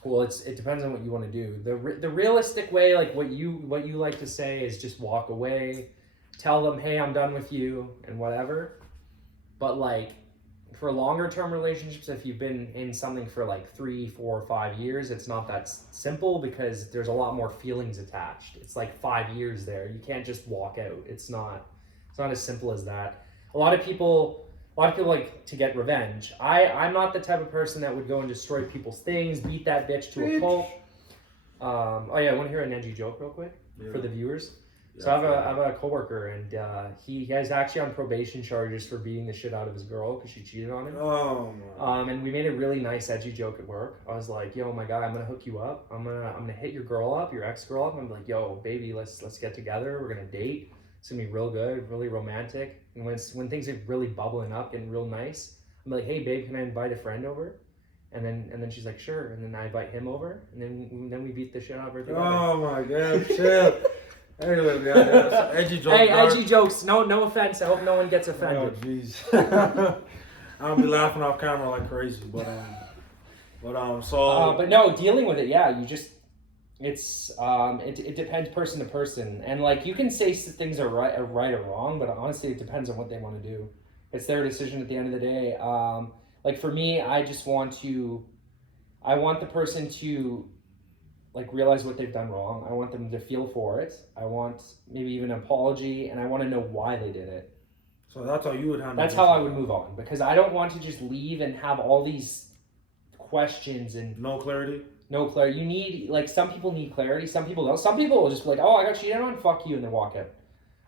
Well, it depends on what you want to do. The realistic way, like what you like to say, is just walk away, tell them, hey, I'm done with you, and whatever. But like for longer term relationships, if you've been in something for like 3, 4, 5 years, it's not that simple because there's a lot more feelings attached. It's like 5 years there. You can't just walk out. It's not as simple as that. A lot of people like to get revenge. I'm not the type of person that would go and destroy people's things, beat that bitch to a pulp. Oh yeah, I want to hear an edgy joke real quick for the viewers. Yeah, so I have a coworker and he is actually on probation charges for beating the shit out of his girl because she cheated on him. Oh man. And we made a really nice edgy joke at work. I was like, yo, my guy, I'm gonna hook you up. I'm gonna hit your girl up, your ex girl up. I'm like, yo, baby, let's get together. We're gonna date. It's gonna be real good, really romantic. And when things are really bubbling up and real nice, I'm like, hey babe, can I invite a friend over? And then she's like, sure. And then I invite him over, and then we beat the shit out of her together. Oh my god, shit. Anyway, guys, edgy jokes. Hey, edgy jokes. No offense. I hope no one gets offended. Oh jeez. I'll be laughing off camera like crazy, but But no, dealing with it, yeah, you just it depends person to person, and like you can say things are right or wrong, but honestly, it depends on what they want to do. It's their decision at the end of the day. Like for me, I want the person to like realize what they've done wrong. I want them to feel for it. I want maybe even an apology, and I want to know why they did it. So that's how you would handle. That's how I would move on, because I don't want to just leave and have all these questions and no clarity. No clarity. You need, like, some people need clarity. Some people don't. Some people will just be like, oh, I got cheated on, fuck you, and then walk out.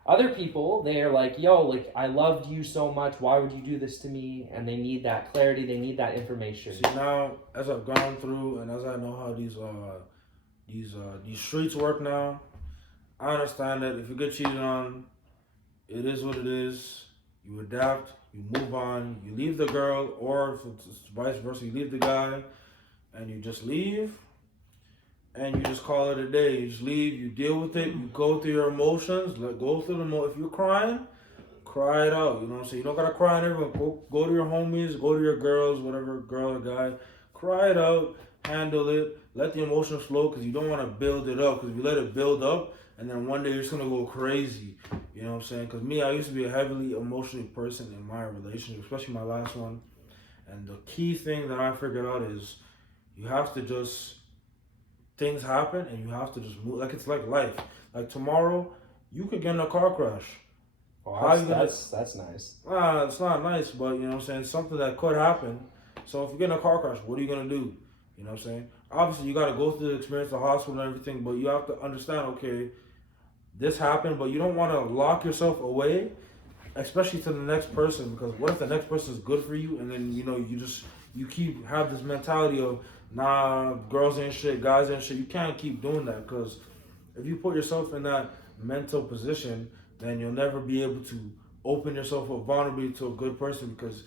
Other people, they're like, yo, like, I loved you so much. Why would you do this to me? And they need that clarity. They need that information. See, now, as I've gone through and as I know how these streets work now, I understand that if you get cheated on, it is what it is. You adapt, you move on, you leave the girl, or if it's vice versa, you leave the guy, and you just leave, and you just call it a day. You just leave, you deal with it, you go through your emotions, go through the if you're crying, cry it out, you know what I'm saying? You don't gotta cry on everyone. Go to your homies, go to your girls, whatever, girl or guy, cry it out, handle it, let the emotions flow, because you don't want to build it up, because if you let it build up, and then one day you're just gonna go crazy, you know what I'm saying? Because me, I used to be a heavily emotional person in my relationship, especially my last one, and the key thing that I figured out is, you have to just, things happen and you have to just move. Like, it's like life. Like tomorrow, you could get in a car crash. Oh, that's nice. It's not nice, but you know what I'm saying? Something that could happen. So if you get in a car crash, what are you going to do? You know what I'm saying? Obviously, you got to go through the experience, the hospital and everything, but you have to understand, okay, this happened, but you don't want to lock yourself away, especially to the next person, because what if the next person is good for you, and then, you know, you keep have this mentality of, nah, girls ain't shit, guys ain't shit. You can't keep doing that, because if you put yourself in that mental position, then you'll never be able to open yourself up vulnerably to a good person, because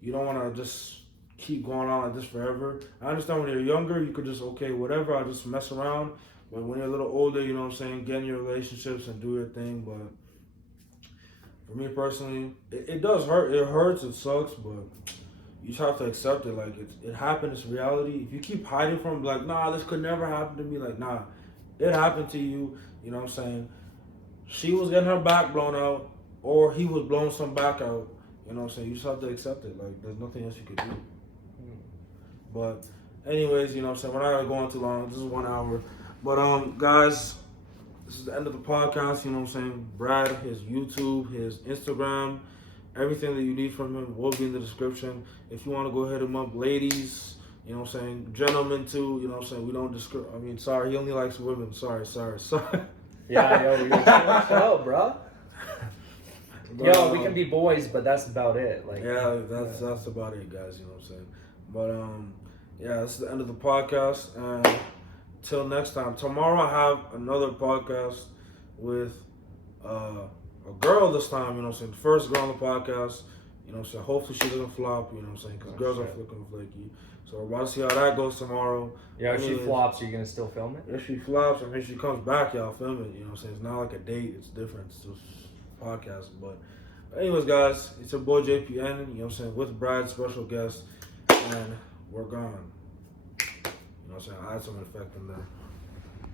you don't want to just keep going on like this forever. I understand when you're younger, you could just, okay, whatever, I'll just mess around. But when you're a little older, you know what I'm saying, get in your relationships and do your thing. But for me personally, it does hurt. It hurts, it sucks, but you just have to accept it. Like, it happened, it's reality. If you keep hiding from, like, nah, this could never happen to me, like, nah, it happened to you, you know what I'm saying? She was getting her back blown out, or he was blowing some back out, you know what I'm saying? You just have to accept it. Like, there's nothing else you could do. But anyways, you know what I'm saying, we're not going to go on too long. This is 1 hour. But guys, this is the end of the podcast, you know what I'm saying? Brad, his YouTube, his Instagram, everything that you need from him will be in the description. If you want to go hit him up, ladies, you know what I'm saying? Gentlemen too, you know what I'm saying? We don't sorry, he only likes women. Sorry. Yeah, yo, watch out, bro. Yo, we can be boys, but that's about it. Like, yeah, that's about it, guys, you know what I'm saying? But yeah, this is the end of the podcast, and till next time. Tomorrow I have another podcast with a girl this time, you know what I'm saying? The first girl on the podcast, you know what I'm saying? Hopefully she doesn't flop, you know what I'm saying? Because girls are looking flaky. So we're about to see how that goes tomorrow. Yeah, if she flops, are you going to still film it? If she flops, if she comes back, y'all film it, you know what I'm saying? It's not like a date, it's different. It's just podcast. But anyways, guys, it's your boy JPN, you know what I'm saying? With Brad, special guest, and we're gone. You know what I'm saying? I had some effect in there.